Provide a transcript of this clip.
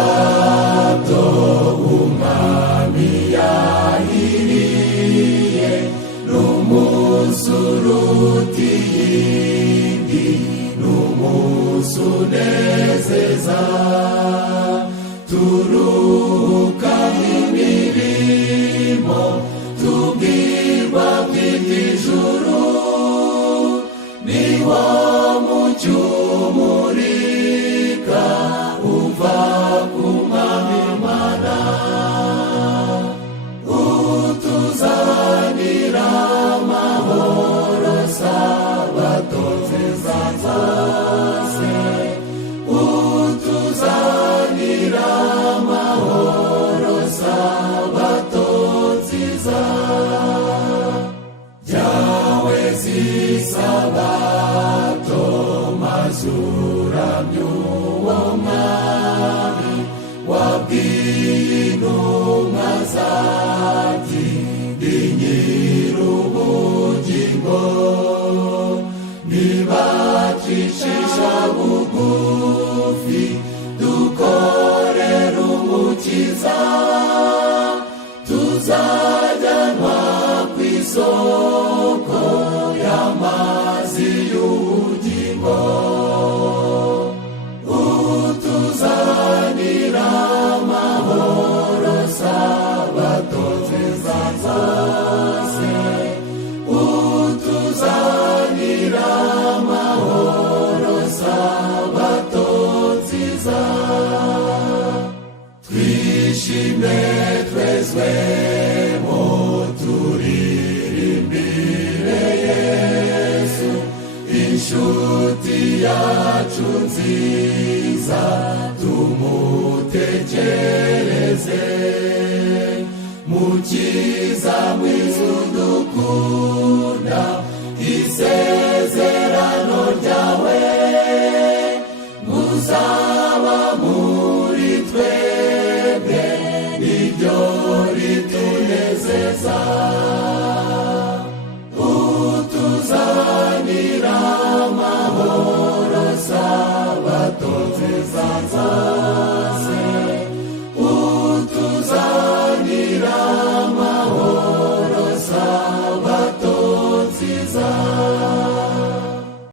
isabato umwami yahiriye n'umunsi uruta iyindi, n'umunsi unezeza, turuhuka imirimo tubwirwa by'ijuru, niwo mucyo umurika uva ku Mwami Imana, utuzanira amahoro sabato nziza zose, utuzanira amahoro sabato nziza, yawe zisabato mazuramya uwo mwami wabwiye intumwa zati ndi nyir'ubugingo, nibacishisha bugufi dukorera umukiza, tuzajyanwa ku isoko y'amazi y'ubugingo, utuzanira amahoro sabato nziza zose, utuzanira amahoro sabato nziza, twishime twezwemo turirimbire Yesu, inshuti yacu nziza, tumutekereze, mukiza mwiza udukunda, isezerano ryawe muzaba muri twebwe niryo ritunezeza, utuzanira amahoro sabato nziza.